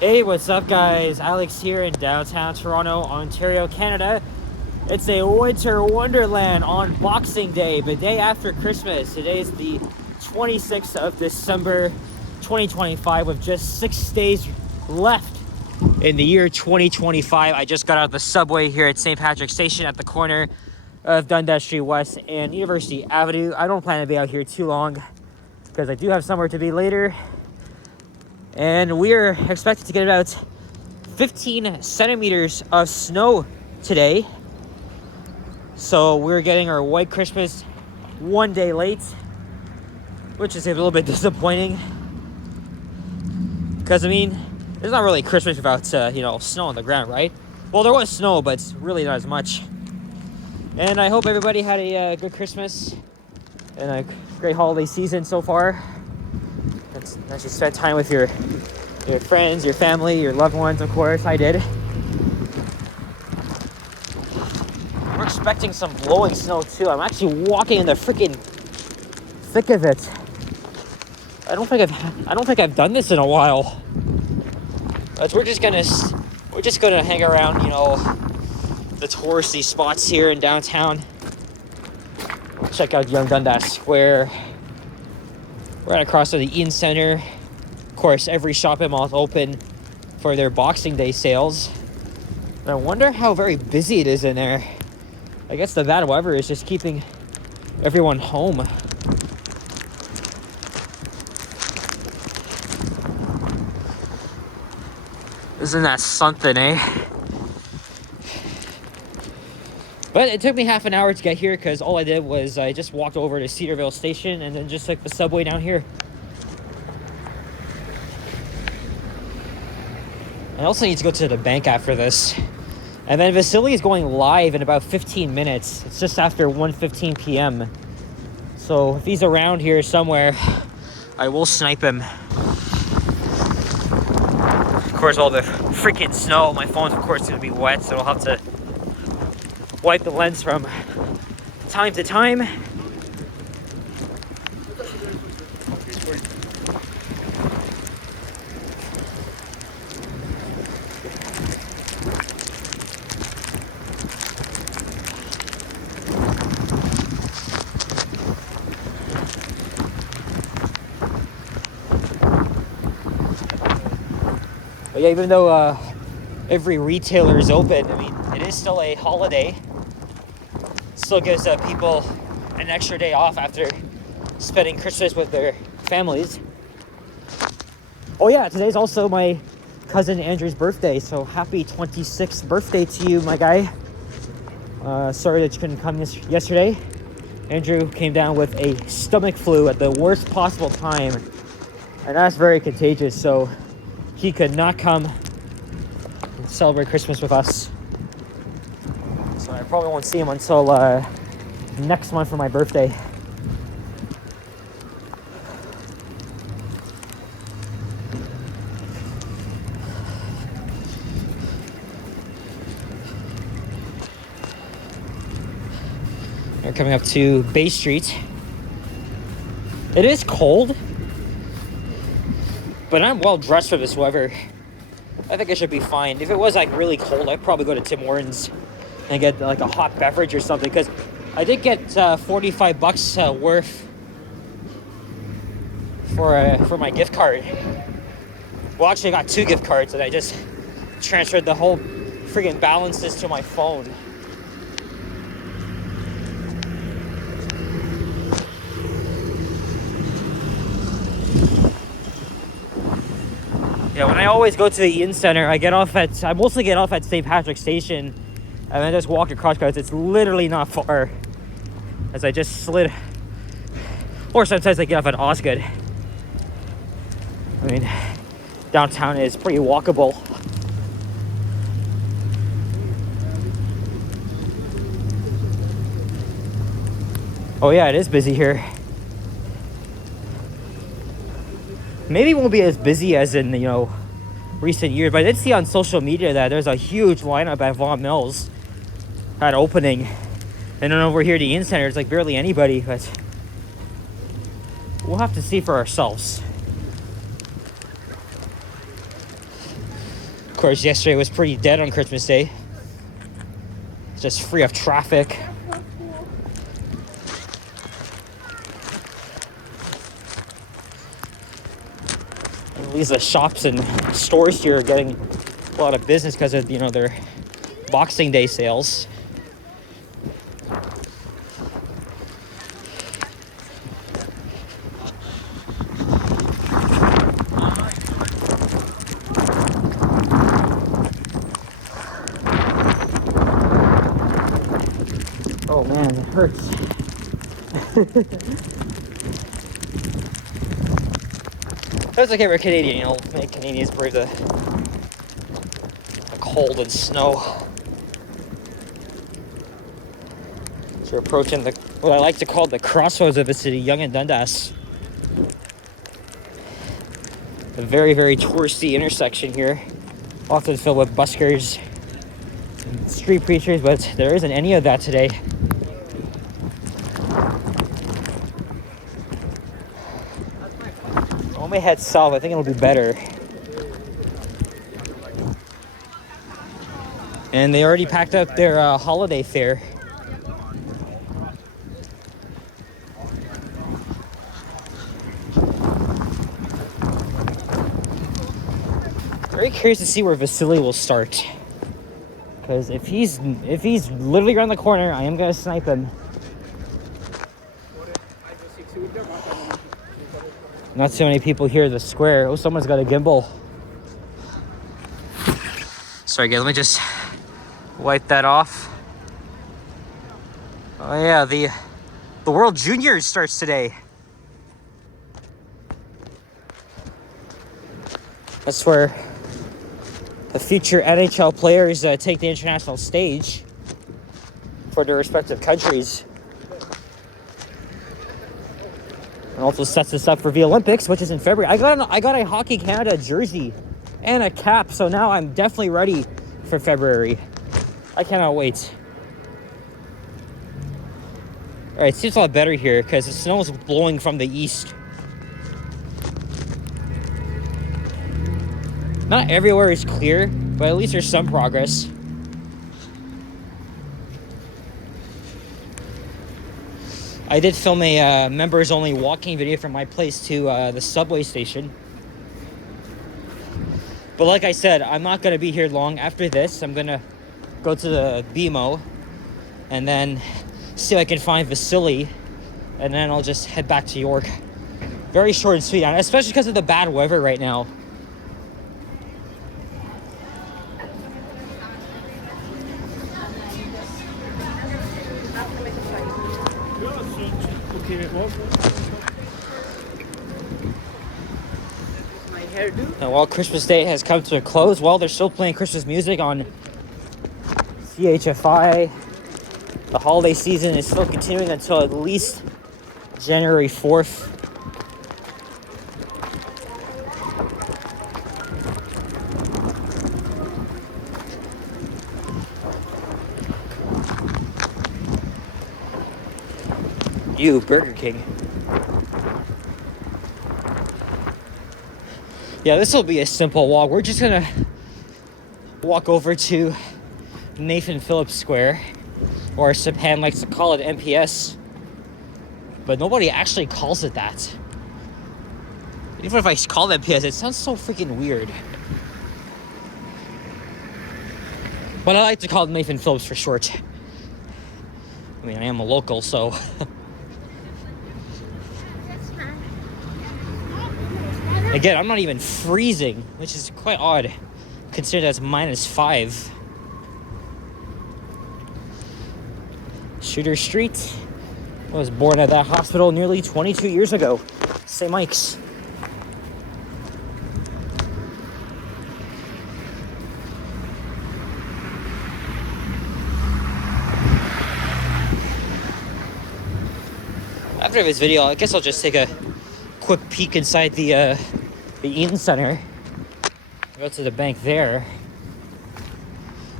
Hey, what's up guys? Alex here in downtown Toronto, Ontario, Canada. It's a winter wonderland on Boxing Day, the day after Christmas. Today is the 26th of December 2025 with just 6 days left in the year 2025. I just got out of the subway here at St. Patrick's Station at the corner of Dundas Street West and University Avenue. I don't plan to be out here too long because I do have somewhere to be later. And we're expected to get about 15 centimeters of snow today. So we're getting our white Christmas one day late, which is a little bit disappointing. Because, I mean, there's not really Christmas without, snow on the ground, right? Well, there was snow, but it's really not as much. And I hope everybody had a good Christmas and a great holiday season so far. That you spend time with your friends, your family, your loved ones, of course. I did. We're expecting some blowing snow too. I'm actually walking in the freaking thick of it. I don't think I've done this in a while. But we're just gonna hang around, the touristy spots here in downtown. Check out Young Dundas Square. Right across from the Eaton Center. Of course, every shopping mall is open for their Boxing Day sales. And I wonder how very busy it is in there. I guess the bad weather is just keeping everyone home. Isn't that something, eh? But it took me half an hour to get here because all I did was I just walked over to Cedarville Station and then just took the subway down here. I also need to go to the bank after this. And then Vasily is going live in about 15 minutes. It's just after 1:15 p.m. So if he's around here somewhere, I will snipe him. Of course, all the freaking snow. My phone's, of course, going to be wet, so I'll have to wipe the lens from time to time. But yeah, even though every retailer is open, I mean, it is still a holiday. Still gives people an extra day off after spending Christmas with their families. Oh yeah, today's also my cousin Andrew's birthday, so happy 26th birthday to you, my guy. Sorry that you couldn't come yesterday. Andrew came down with a stomach flu at the worst possible time, and that's very contagious, so he could not come and celebrate Christmas with us. So I probably won't see him until next month for my birthday. We're coming up to Bay Street. It is cold, but I'm well dressed for this weather. I think I should be fine. If it was like really cold, I'd probably go to Tim Hortons and get like a hot beverage or something, because I did get $45 worth for my gift card. Well, actually I got 2 gift cards and I just transferred the whole friggin' balances to my phone. Yeah, when I always go to the Eaton Center, I mostly get off at St. Patrick's Station and then just walk across because it's literally not far. As I just slid, or sometimes I get off at Osgood. I mean, downtown is pretty walkable. Oh yeah, it is busy here. Maybe it won't be as busy as in, recent years, but I did see on social media that there's a huge lineup at Vaughan Mills at opening. And then over here at the Eaton Center, it's like barely anybody, but we'll have to see for ourselves. course, yesterday was pretty dead on Christmas Day. It's just free of traffic. At least the shops and stores here are getting a lot of business because of, you know, their Boxing Day sales. Oh man, it hurts. That's okay, we're Canadian, you know, make Canadians brave the cold and snow. So we're approaching what I like to call the crossroads of the city, Yonge and Dundas. A very, very touristy intersection here, often filled with buskers and street preachers, but there isn't any of that today. When we head south, I think it'll be better. And they already packed up their holiday fare. Very curious to see where Vasily will start. Because if he's literally around the corner, I am gonna snipe him. Not so many people here at the square. Oh, someone's got a gimbal. Sorry guys, let me just wipe that off. Oh yeah, the World Juniors starts today. That's where the future NHL players take the international stage for their respective countries. And also sets us up for the Olympics, which is in February. I got a Hockey Canada jersey and a cap, so now I'm definitely ready for February. I cannot wait. All right, it seems a lot better here because the snow is blowing from the east. Not everywhere is clear, but at least there's some progress. I did film a members-only walking video from my place to the subway station. But like I said, I'm not going to be here long. After this, I'm going to go to the BMO and then see if I can find Vasily, and then I'll just head back to York. Very short and sweet, especially because of the bad weather right now. And while Christmas Day has come to a close, well, they're still playing Christmas music on CHFI. The holiday season is still continuing until at least January 4th. You, Burger King. Yeah, this will be a simple walk. We're just gonna walk over to Nathan Phillips Square, or Sapan likes to call it MPS, but nobody actually calls it that. Even if I call it MPS, it sounds so freaking weird. But I like to call it Nathan Phillips for short. I mean, I am a local, so... Again, I'm not even freezing, which is quite odd, considering that's -5. Shooter Street. I was born at that hospital nearly 22 years ago. St. Mike's. After this video, I guess I'll just take a quick peek inside the Eaton Center. Go to the bank there.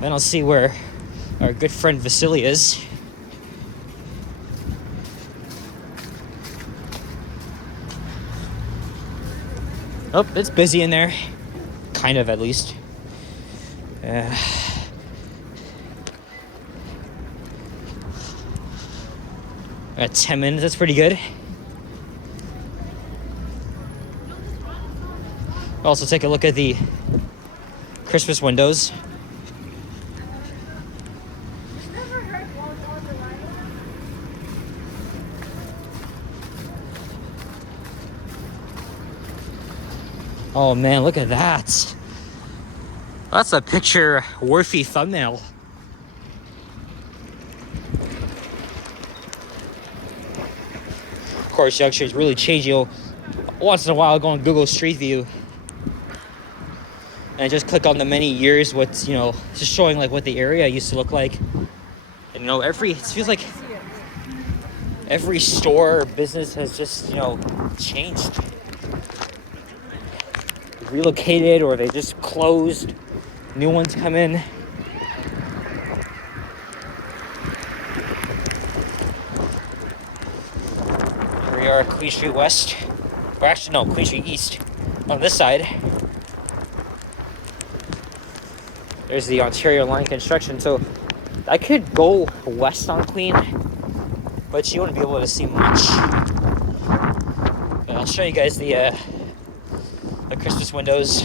Then I'll see where our good friend Vasily is. Oh, it's busy in there. Kind of, at least. At 10 minutes, that's pretty good. Also take a look at the Christmas windows. Oh man, look at that. That's a picture-worthy thumbnail. Of course, actually, it's really changing. Once in a while, I go on Google Street View and I just click on the many years, what's, you know, just showing like what the area used to look like. And you know, it feels like every store or business has just, you know, changed. Relocated, or they just closed. New ones come in. Here we are at Queen Street West. Or actually, no, Queen Street East. On this side, there's the Ontario line construction. So I could go west on Queen, but you wouldn't be able to see much. But I'll show you guys the Christmas windows.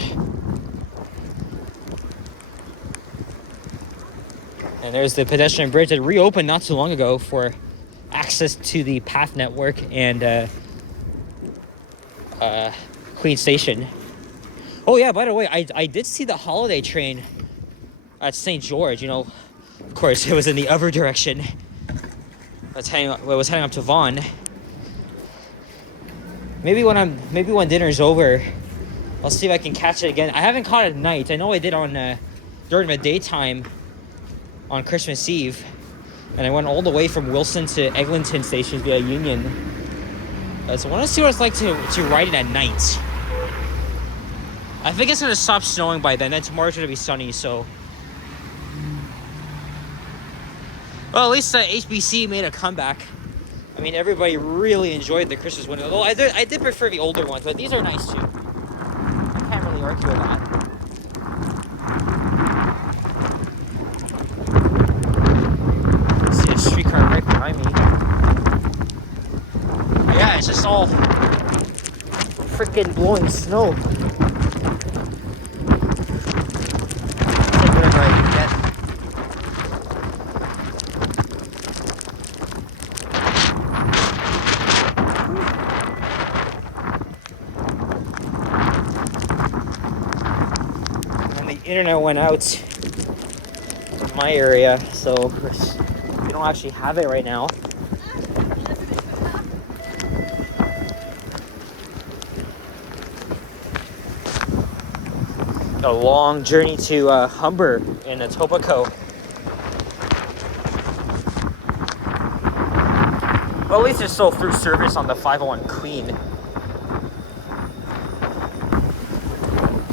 And there's the pedestrian bridge that reopened not too long ago for access to the path network and Queen Station. Oh yeah, by the way, I did see the holiday train at St. George. You know, of course, it was in the other direction. It was heading up to Vaughan. Maybe when dinner's over, I'll see if I can catch it again. I haven't caught it at night. I know I did on during the daytime on Christmas Eve, and I went all the way from Wilson to Eglinton Station via Union. So I want to see what it's like to ride it at night. I think it's going to stop snowing by then. Tomorrow's going to be sunny, so... Well, at least HBC made a comeback. I mean, everybody really enjoyed the Christmas window. Although I did prefer the older ones, but these are nice too. I can't really argue with that. See a streetcar right behind me. Yeah, it's just all freaking blowing snow. Take whatever I can get. And the internet went out in my area, so we don't actually have it right now. A long journey to Humber in Etobicoke. Well, at least there's still through service on the 501 Queen.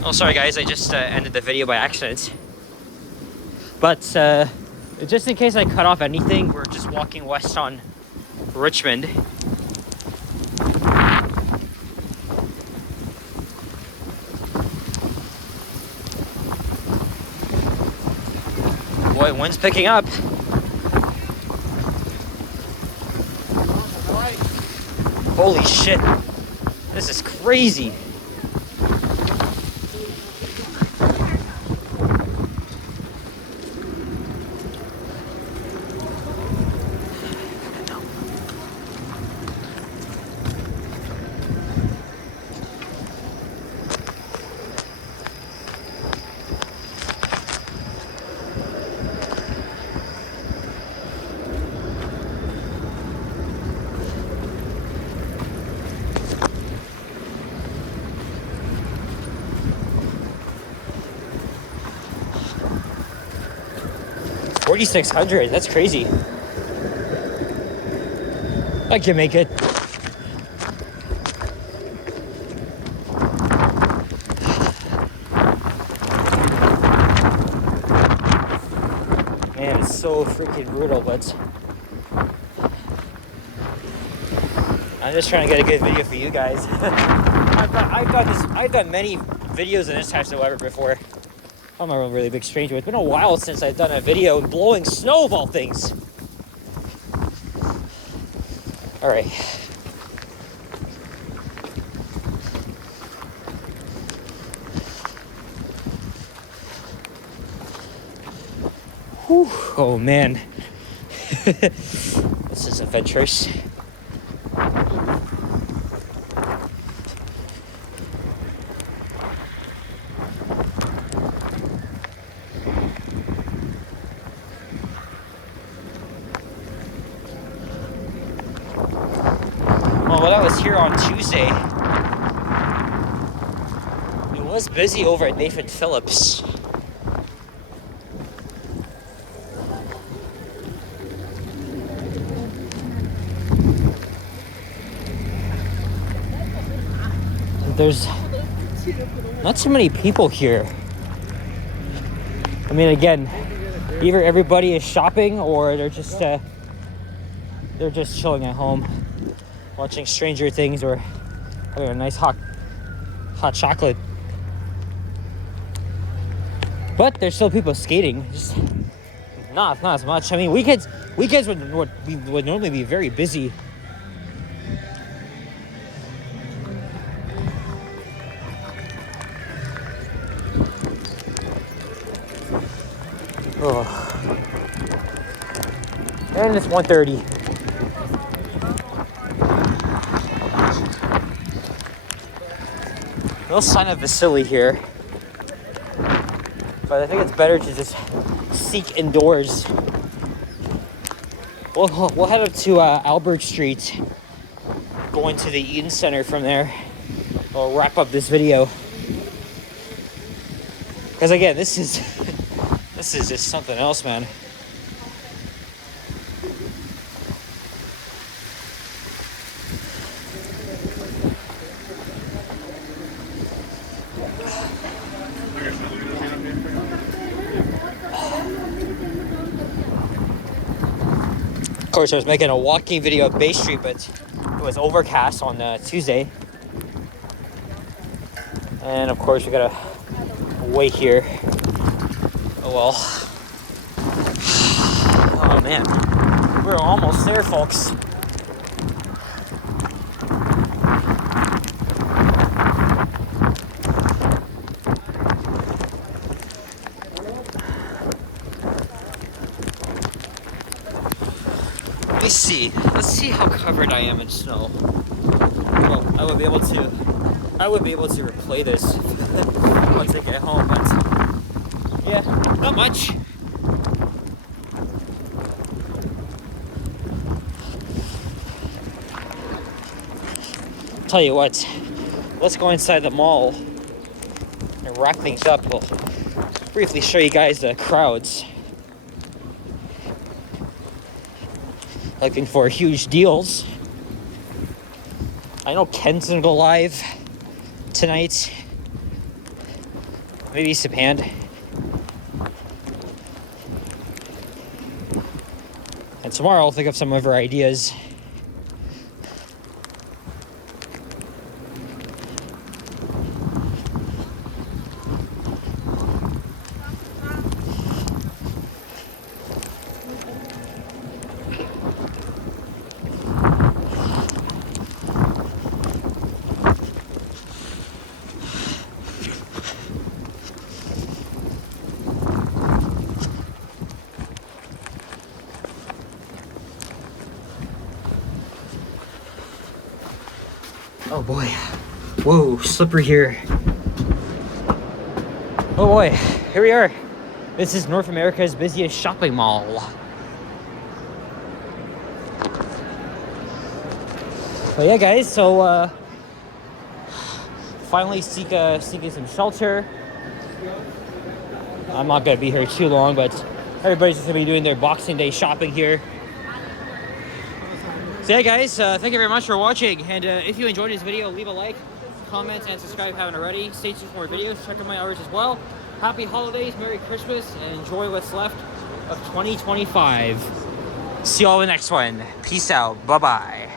Oh, sorry guys, I just ended the video by accident. But just in case I cut off anything, we're just walking west on Richmond. Boy, wind's picking up. Holy shit. This is crazy. $4,600, that's crazy. I can make it. Man, it's so freaking brutal, but I'm just trying to get a good video for you guys. I've done many videos in this type of weather before. I'm a really big stranger. It's been a while since I've done a video blowing snow of all things. All right. Whew. Oh man. This is adventurous. Well, when I was here on Tuesday, it was busy over at Nathan Phillips. There's not so many people here. I mean, again, either everybody is shopping or they're just chilling at home, watching Stranger Things or having a nice hot chocolate. But there's still people skating, just not as much. I mean, weekends would normally be very busy. Oh. And it's 1:30. No sign of Vasily here. But I think it's better to just seek indoors. We'll head up to Albert Street, go into the Eden Center from there. We'll wrap up this video. Because again, this is just something else, man. Of course, I was making a walking video at Bay Street, but it was overcast on Tuesday. And of course, we gotta wait here. Oh well. Oh man, we're almost there, folks. Let's see how covered I am in snow. Well, I would be able to replay this once I get home, but yeah, not much. Tell you what, let's go inside the mall and wrap things up. We'll briefly show you guys the crowds. Looking for huge deals. I know Ken's gonna go live tonight. Maybe Sapand. And tomorrow I'll think of some of her ideas. Oh boy. Whoa, slippery here. Oh boy, here we are. This is North America's busiest shopping mall. But yeah guys, so finally seeking some shelter. I'm not gonna be here too long, but everybody's just gonna be doing their Boxing Day shopping here. So yeah guys, thank you very much for watching, and if you enjoyed this video, leave a like, comment, and subscribe if you haven't already. Stay tuned for more videos, check out my hours as well. Happy holidays, Merry Christmas, and enjoy what's left of 2025. See you all in the next one. Peace out, bye-bye.